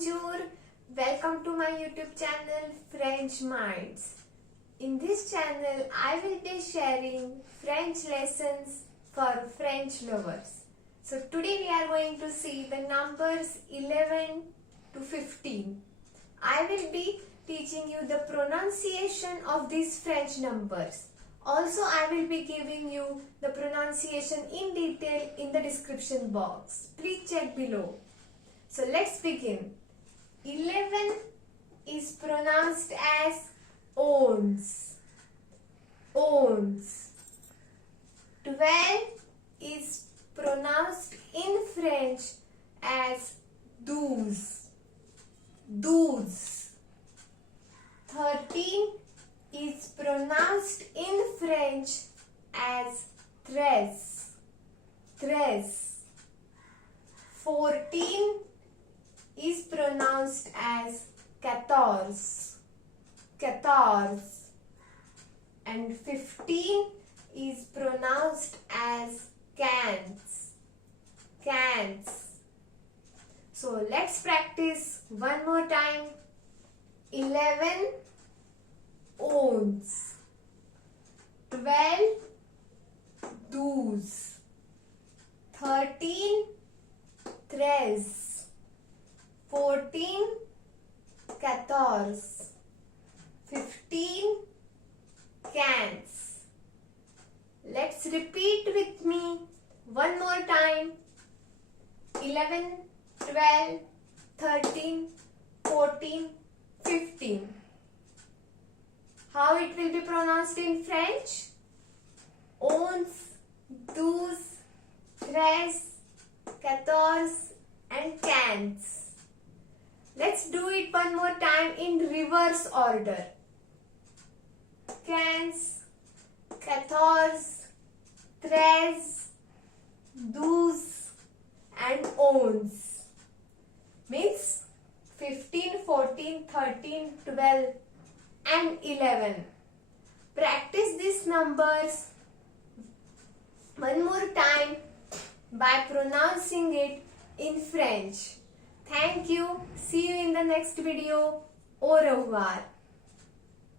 Bonjour, welcome to my YouTube channel French Minds. In this channel, I will be sharing French lessons for French lovers. So today we are going to see the numbers 11 to 15. I will be teaching you the pronunciation of these French numbers. Also, I will be giving you the pronunciation in detail in the description box. Please check below. So let's begin. 11 is pronounced as onze. Onze. 12 is pronounced in French as douze. Douze. 13 is pronounced in French as treize. Treize. 14 is pronounced as katorz. Katorz. And 15 is pronounced as kanz. Kanz. So let's practice one more time. 11 onze. 12 douze. 13 treize. 14 quatorze. 15 kanz. Let's repeat with me one more time. 11, 12, 13, 14, 15. How it will be pronounced in French? Onze, douze, treize, quatorze and kanz. Let's do it one more time in reverse order. Kanz, katorz, treize, douze and onze. Means 15, 14, 13, 12 and 11. Practice these numbers one more time by pronouncing it in French. Thank you. See you in the next video. Au revoir.